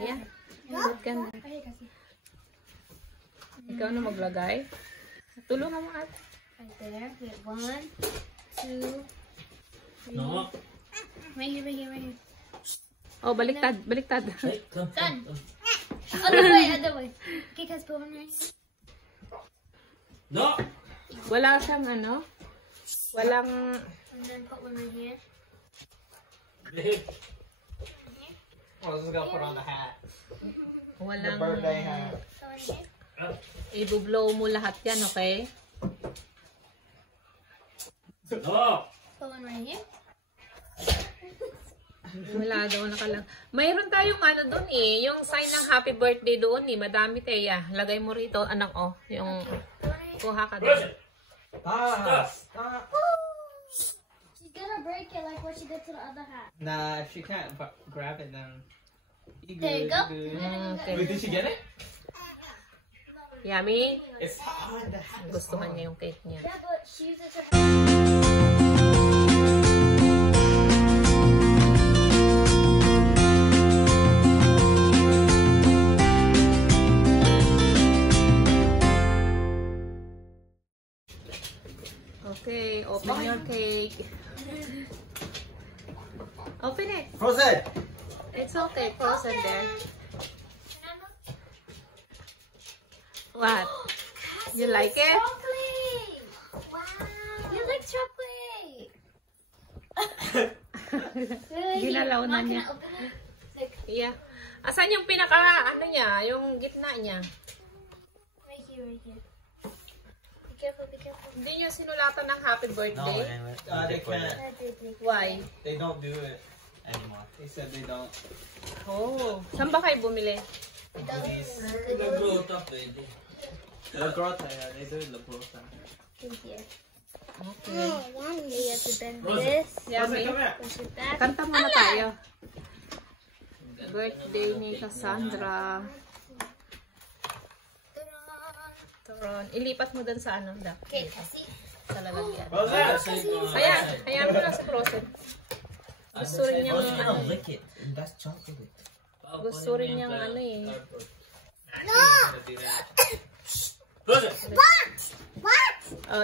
Yeah. Ba't ka na? Ikaw na maglagay. Tulungan mo ate. Right there. Wait, 1, 2, 3. No. Right here, right here, right here. Oh, baliktad, baliktad. Done. Other way, other way. Okay, guys, put one right here. No. Wala siyang ano? Walang... And then put one right here. Oh, this is gonna put on the hat. The Walang... birthday hat. So in here. I-blow mo lahat yan, okay? No. Put one right here. Wala daw, nakalang. Mayroon tayong ano doon eh, yung sign ng happy birthday doon eh. Madami, Teya. Lagay mo rito, anak oh. Yung kuha ka doon. Stop. She's gonna break it like what she did to the other hat. Nah, if she can't grab it, then. There you go. Okay. Wait, did she get it? Yummy. It's hard. The hat is Gustuhan hard. niya yung cake niya. Yeah, but she uses her. Okay, open your cake. Open it. Frozen. It's okay, frozen there. What? You like it? Chocolate! Wow! You like chocolate! Ginalaw na Mom, can niya. I open it? Like, Yeah. Asan yung pinaka, ano niya, yung gitna niya? right here, right here. Be careful, be careful. Hindi niyo sinulatan ng happy birthday? They can't. Why? They don't do it anymore. They said they don't. Oh. Saan ba kayo bumili? La Grota, yeah, they do it La Grota. In here. Okay. You have to bend this. Yummy. Come here. Push it back. Kanta muna tayo. Birthday ni Cassandra. Turon. Ilipat mo dun sa ano, Dak? Okay, kasi. Sa lalagyan. Frozen. Ayan mo na sa frozen. Gusto rin niyang ano. Lick it. That's chocolate. Gusto rin niyang ano eh.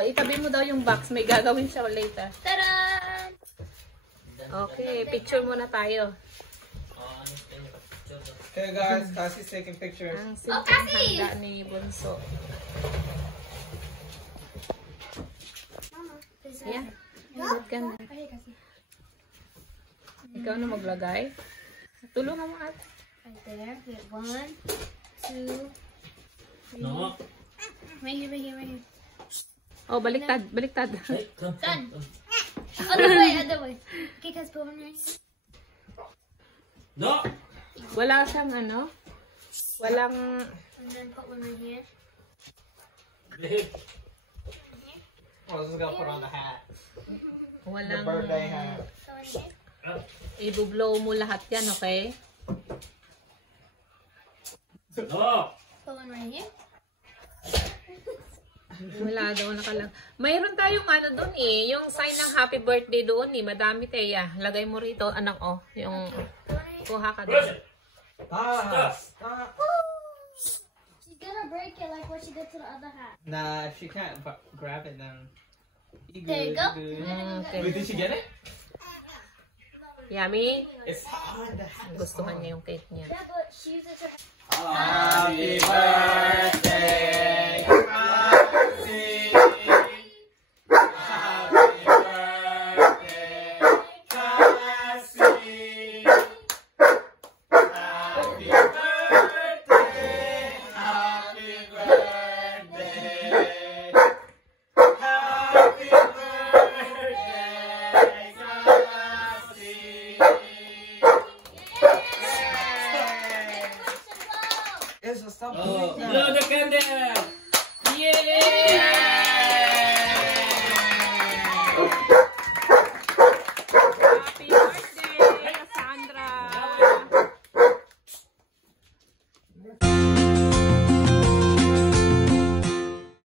Itabi mo daw yung box. May gagawin siya later. Ta-da! Okay, picture muna tayo. Okay, guys, Cassie's taking pictures. Ang simpleng handa ni Bunso. Yeah. Ba't ka na? Ikaw na maglagay. Tulungan mo ate. Right there. Wait, 1, 2, 3. No. Right here, right here, right here. Oh, baliktad, baliktad. Done. Other way, other way. Okay, guys, put one right here. No. Wala siyang ano? Walang... And then put one right here. Oh, this is gonna put on the hat. The Walang... birthday hat. So in here. I-blow mo lahat yan, okay? No. Put one right here. Wala daw, nakalang. Mayroon tayong ano doon eh, yung sign ng happy birthday doon eh. Madami, Teya. Lagay mo rito, anak oh. Yung kuha ka doon. Stop. She's gonna break it like what she did to the other hat. Nah, if she can't grab it, then. There you go. Okay. Wait, did she get it? Yummy. It's hard. The hat is Gustuhan hard. niya yung cake niya. Yeah, but she uses her. Happy birthday, Cassie. Happy birthday, Cassie. Happy birthday, happy birthday. Happy birthday, Cassie. Yes, stop. Blow the candle.